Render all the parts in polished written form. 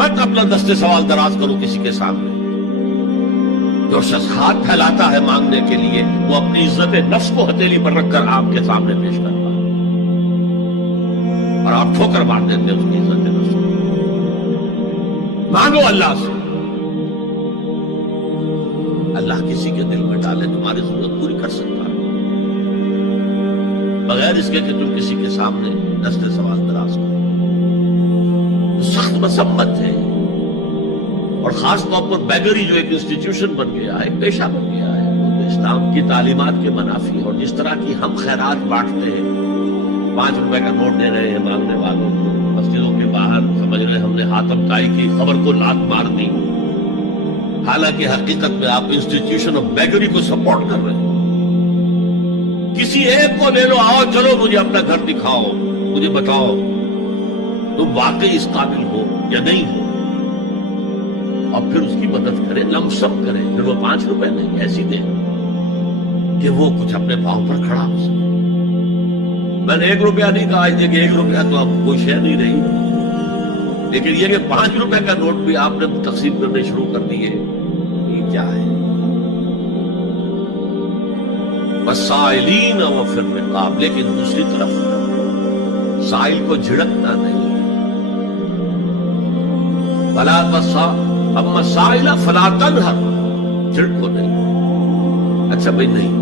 مت اپنا دستے سوال دراز کرو کسی کے سامنے. جو شخص ہاتھ پھیلاتا ہے مانگنے کے لیے وہ اپنی عزت نفس کو ہتھیلی پر رکھ کر آپ کے سامنے پیش کرتا ہے اور آپ ٹھوکر مار دیتے ہیں اس کی عزت نفس کو. مانگو اللہ سے. اللہ کسی کے دل میں ڈالے تمہاری ضرورت پوری کر سکتا ہے بغیر اس کے کہ تم کسی کے سامنے دستے سوال دراز کرو. سخت مسمت ہے اور خاص طور پر بیگری جو ایک انسٹیٹیوشن بن گیا ہے, ایک پیشہ بن گیا ہے, وہ اسلام کی تعلیمات کے منافی. اور جس طرح کی ہم خیرات بانٹتے ہیں, 5 روپے کا نوٹ دے رہے ہیں مانگنے والوں کو, مسجدوں کے باہر سمجھ رہے ہم نے حاتم طائی کی خبر کو لات مار دی, حالانکہ حقیقت میں آپ انسٹیٹیوشن آف بیگری کو سپورٹ کر رہے ہیں. کسی ایک کو لے لو, آؤ چلو مجھے اپنا گھر دکھاؤ, مجھے بتاؤ تم واقعی اس قابل ہو یا نہیں ہو, اور پھر اس کی مدد کرے, لمسم کرے. پھر وہ 5 روپے نہیں ایسی دے کہ وہ کچھ اپنے پاؤں پر کھڑا ہو سکے. میں نے 1 روپیہ نہیں کہا, آج دیکھیں 1 روپیہ تو اب کوئی شے نہیں رہی, لیکن یہ کہ 5 روپے کا نوٹ بھی آپ نے تقسیم کرنے شروع کر دیے, یہ کیا ہے؟ وَالسَّائِلِينَ وَفِي الرِّقَابِ. لیکن دوسری طرف سائل کو جھڑکنا نہیں. فَلَا اما السائل فَلَا تَنْهَرْ. جھڑکو نہیں. اچھا بھائی نہیں,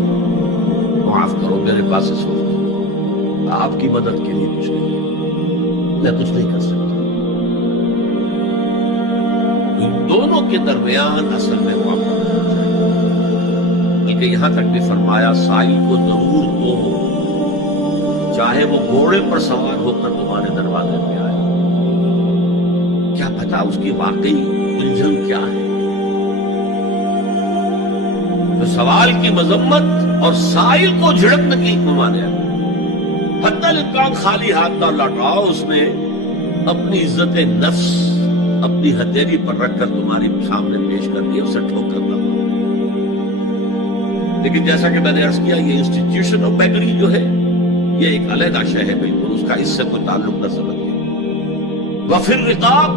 معاف کرو میرے پاس اس وقت آپ کی مدد کے لیے کچھ نہیں, میں کچھ نہیں کر سکتا. ان دونوں کے درمیان اصل میں معاملہ بلکہ یہاں تک بھی فرمایا سائل کو ضرور دو, چاہے وہ گھوڑے پر سوار ہو کر تمہارے دروازے پہ آئے. کیا پتا اس کی واقعی الجھن کیا ہے. تو سوال کی مذمت اور سائل کو جھڑکنے کی ممانعت. حتی الامکان خالی ہاتھ نہ لوٹاؤ. اس نے اپنی عزت نفس اپنی ہتھیلی پر رکھ کر تمہاری سامنے پیش کر دی, اسے ٹھوکر نہ. لیکن جیسا کہ میں نے عرض کیا, یہ انسٹیٹیوشن آف بیگری جو ہے یہ ایک علیحدہ شے ہے بالکل, اس کا اس سے کوئی تعلق نہ سمجھیے. وَفِي الرِّقَابِ.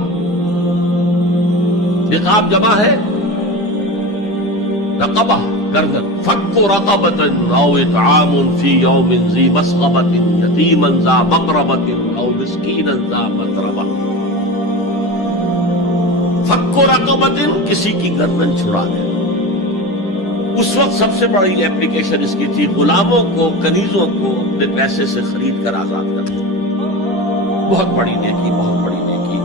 رقاب جمع ہے رقبہ, گردن. فَكُّ رَقَبَةٍ أَوْ إِطْعَامٌ فِي يَوْمٍ ذِي مَسْغَبَةٍ يَتِيمًا ذَا مَقْرَبَةٍ أَوْ مِسْكِينًا ذَا مَتْرَبَةٍ. فَكُّ رَقَبَةٍ کسی کی گردن چھڑا دے. اس وقت سب سے بڑی اپلیکیشن اس کی تھی غلاموں کو, کنیزوں کو اپنے پیسے سے خرید کر آزاد کرنا. بہت بڑی نیکی, بہت بڑی نیکی.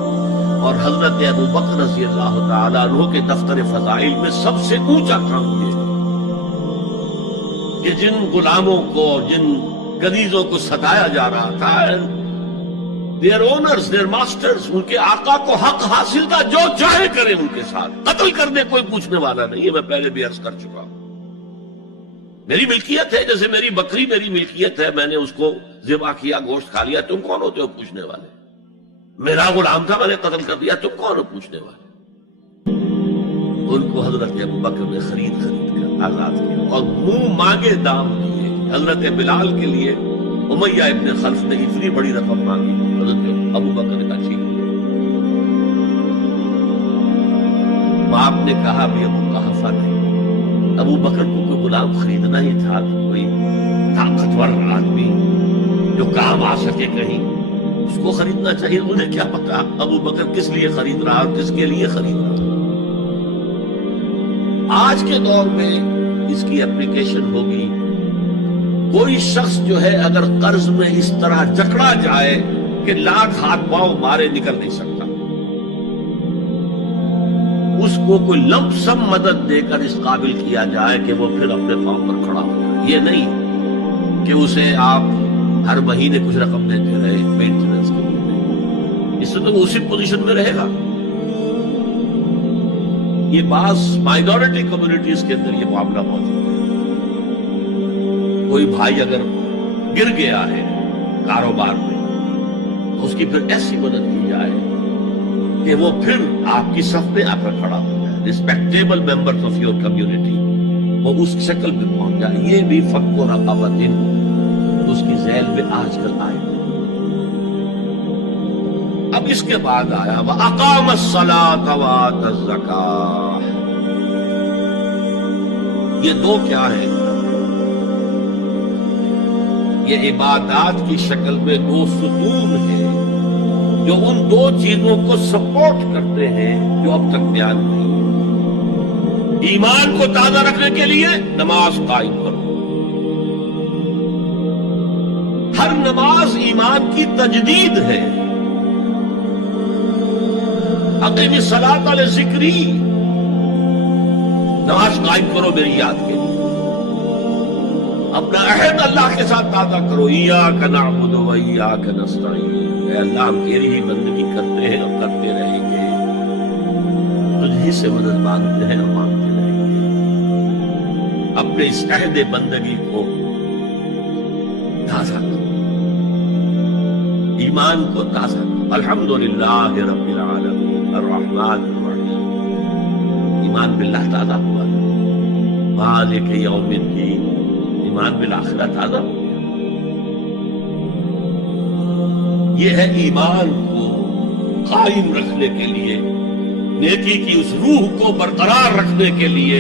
اور حضرت ابو بکر رضی اللہ تعالیٰ عنہ کے دفتر فضائل میں سب سے اونچا کام یہ ہے کہ جن غلاموں کو اور جن کنیزوں کو ستایا جا رہا تھا, their owners, their masters, ان کے آقا کو حق حاصل تھا, جو چاہے کریں ان کے ساتھ. قتل کرنے کوئی پوچھنے والا نہیں ہے. میں پہلے بھی عرض کر چکا ہوں, میری ملکیت ہے, جیسے میری بکری میری ملکیت ہے, میں نے اس کو ذبح کیا, گوشت کھا لیا, تم کون ہوتے ہو پوچھنے والے؟ میرا غلام تھا, میں نے قتل کر دیا, تم کون ہو پوچھنے والے؟ ان کو حضرت ابو بکر نے خرید کر آزاد کیا اور منہ مانگے دام دیے. حضرت بلال کے لیے امیہ ابن خلف نے اتنی بڑی رقم مانگی, حضرت ابو بکر نے کہا ٹھیک. باپ نے کہا بھی ابو قحافہ نے, ابو بکر کو کوئی غلام خریدنا ہی تھا, کوئی طاقتور آدمی جو کام آ سکے کہیں, اس کو خریدنا چاہیے. مجھے کیا پتا ابو بکر کس لیے خرید رہا اور کس کے لیے خرید رہا. آج کے دور میں اس کی اپلیکیشن ہوگی. کوئی شخص جو ہے اگر قرض میں اس طرح جکڑا جائے کہ لاکھ ہاتھ پاؤں مارے نکل نہیں سکتا, اس کو کوئی لمپ سم مدد دے کر اس قابل کیا جائے کہ وہ پھر اپنے پاؤں پر کھڑا ہو جائے. یہ نہیں کہ اسے آپ ہر مہینے کچھ رقم دیتے رہے مینٹیننس کے لیے, اس سے تو وہ اسی پوزیشن میں رہے گا. یہ بعض مائنورٹی کمیونٹیز کے اندر یہ معاملہ موجود ہے. کوئی بھائی اگر گر گیا ہے کاروبار میں, تو اس کی پھر ایسی مدد کی جائے کہ وہ پھر آپ کی صف میں آ کر کھڑا ہو جائے. Respectable members of your community وہ اس شکل پہ پہنچ جائے. یہ بھی فک و رقابت اس کی ذیل میں آج کل آئے. اب اس کے بعد آیا وَأَقَامَ الصَّلَاةَ وَآتَى الزَّكَاةَ. یہ دو کیا ہے؟ یہ عبادات کی شکل میں دو ستون ہیں جو ان دو چیزوں کو سپورٹ کرتے ہیں جو اب تک بیان نہیں. ایمان کو تازہ رکھنے کے لیے نماز قائم کرو. ہر نماز ایمان کی تجدید ہے. اقیم الصلاۃ لذکری، نماز قائم کرو میری یاد کے لیے. اپنا عہد اللہ کے ساتھ تازہ کرو. ایاک نعبد و ایاک نستعین، اے اللہ ہم تیری ہی بندگی کرتے ہیں اور کرتے رہیں گے، تجھ ہی سے مدد مانگتے ہیں اور مانگتے رہیں گے. اپنے اس عہد بندگی کو تازہ کرو، ایمان کو تازہ کرو. الحمدللہ رب العالمین الرحمن الرحیم. ایمان باللہ تازہ ہوا، مالک یوم الدین، ایمان بالآخرہ تازہ ہو گیا. یہ ہے ایمان کو قائم رکھنے کے لیے، نیکی کی اس روح کو برقرار رکھنے کے لیے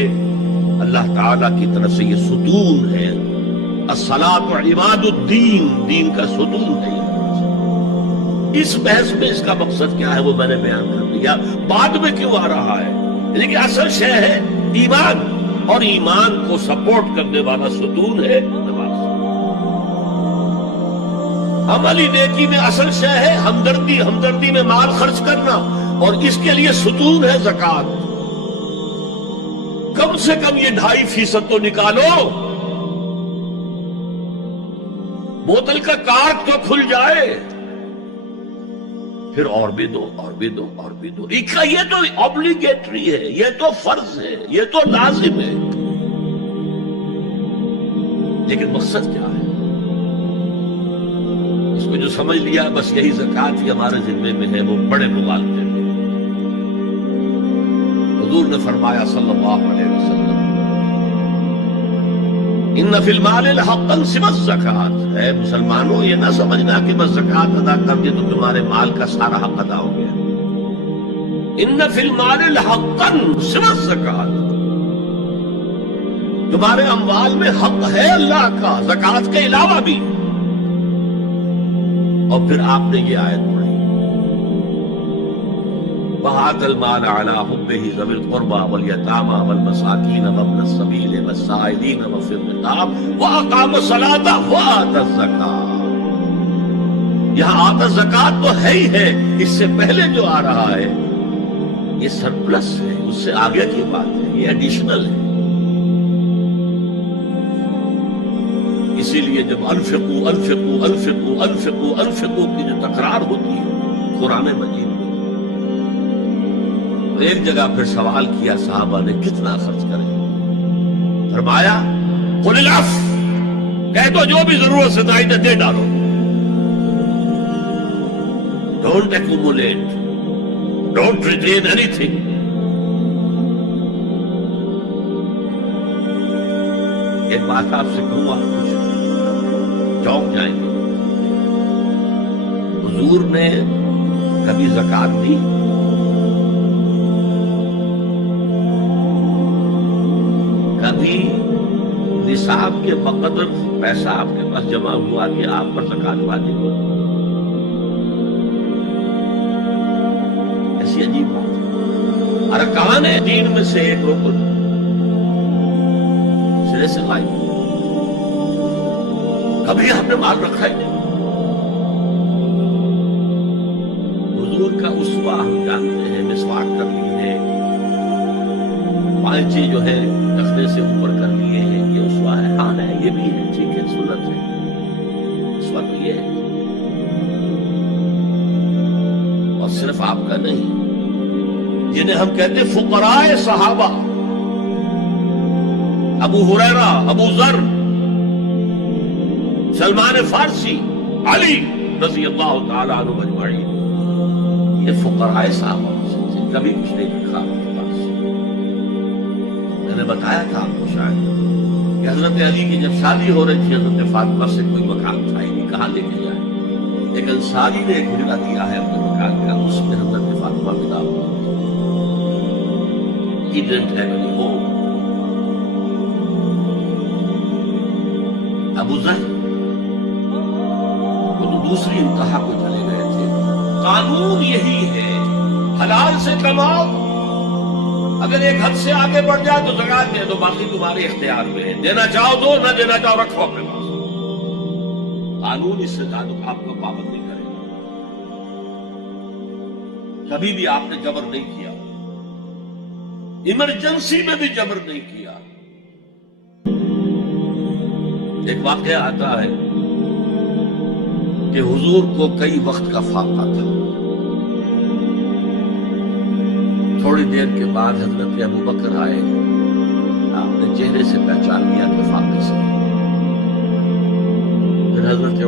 اللہ تعالیٰ کی طرف سے یہ ستون ہے. الصلاۃ عماد الدین، دین کا ستون ہے. اس بحث میں اس کا مقصد کیا ہے وہ میں نے بیان کر دیا. بعد میں کیوں آ رہا ہے؟ یعنی کہ اصل شے ہے ایمان، اور ایمان کو سپورٹ کرنے والا ستون ہے نماز. عملی نیکی میں اصل شے ہے ہمدردی، ہمدردی میں مال خرچ کرنا، اور اس کے لیے ستون ہے زکوٰۃ. کم سے کم یہ 2.5% تو نکالو. بوتل کا کارک تو کھل جائے، پھر اور بھی دو، اور بھی دو، اور بھی دو. یہ تو obligatory ہے، یہ تو فرض ہے، یہ تو لازم ہے. لیکن مقصد کیا ہے؟ اس کو جو سمجھ لیا بس یہی زکوٰۃ ہی ہمارے ذمے میں ہے، وہ بڑے مبالغے میں. حضور نے فرمایا صلی اللہ علیہ وسلم، ان فی المال حقا سوی الزکوٰۃ. اے مسلمانوں، یہ نہ سمجھنا کہ بس زکوٰۃ ادا کر دی تو تمہارے مال کا سارا حق ادا ہو گیا. ان فی المال حقا سوی الزکوٰۃ، تمہارے اموال میں حق ہے اللہ کا، زکوٰۃ کے علاوہ بھی. اور پھر آپ نے یہ آیت پڑھی، وَآتَى الْمَالَ عَلَىٰ حُبِّهِ ذَوِي الْقُرْبَىٰ وَالْيَتَامَىٰ وَالْمَسَاكِينَ وَابْنَ السَّبِيلِ وَالسَّائِلِينَ وَفِي الرِّقَابِ وَأَقَامَ الصَّلَاةَ وَآتَى الزَّكَاةَ. یہاں آتَى الزَّكَاةَ تو ہے ہی ہے، اس سے پہلے جو آ رہا ہے یہ سرپلس ہے، اس سے آگے کی بات ہے، یہ ایڈیشنل ہے. اسی لیے جب انفقوا انفقوا انفقوا انفقوا انفقوا کی جو تکرار ہوتی ہے قرآن مجید میں، ایک جگہ پھر سوال کیا صحابہ نے کتنا خرچ کریں؟ فرمایا قل العفو، کہہ دو جو بھی ضرورت سے زائد دے ڈالو. Don't accumulate, don't retain any thing. ایک بات آپ سے کہوں، آپ کچھ چونک جائیں گے. حضور نے کبھی زکوٰۃ دی؟ کبھی نصاب کے بقدر پیسہ آپ کے پاس جمع ہوا کہ آپ پر زکوٰۃ واجب ہو؟ ایسی عجیب بات ہے. ارکان دین میں سے ایک رکن سرے سے غائب، کبھی ہم نے مال رکھا ہی نہیں. حضور کا اسوہ ہم جانتے ہیں، مسواک کر لی ہے، پانچے جو ہے تختے سے اوپر کر لیے ہیں، یہ اسوہ ہے. ہاں ہے، یہ بھی ہے، ٹھیک ہے، سنت ہے. اسوہ تو یہ ہے، اور صرف آپ کا نہیں، جنہیں ہم کہتے فقراء صحابہ، ابو ہریرہ، ابو ذر، سلمان فارسی، علی رضی اللہ تعالی عنہ اجمعین، یہ فقراء صحابہ سے کبھی کچھ نہیں رکھا ان کے پاس. میں نے بتایا تھا آپ کو شاید کہ حضرت علی کی جب شادی ہو رہی تھی، حضرت فاطمہ سے کوئی مکان تھا ہی نہیں، کہاں لے کے جائے. ایک انصاری نے ایک ہجرہ دیا ہے اپنے مکان کا، اس میں حضرت فاطمہ بنا He didn't have any home. ابو ذر وہ تو دوسری انتہا کو چلے گئے تھے. قانون یہی ہے، حلال سے کماؤ، اگر ایک حد سے آگے بڑھ جائے تو زکات دے دو، باقی تمہارے اختیار میں ہے، دینا چاہو دو، نہ دینا چاہو رکھو اپنے پاس. قانون اس سے تعلق آپ کو پابند نہیں کرے گا. کبھی بھی آپ نے جبر نہیں کیا، ایمرجنسی میں بھی جبر نہیں کیا. ایک واقعہ آتا ہے کہ حضور کو کئی وقت کا فاقہ تھا. تھوڑی دیر کے بعد حضرت ابو بکر آئے، آپ نے چہرے سے پہچان لیا کہ فاقے سے. پھر حضرت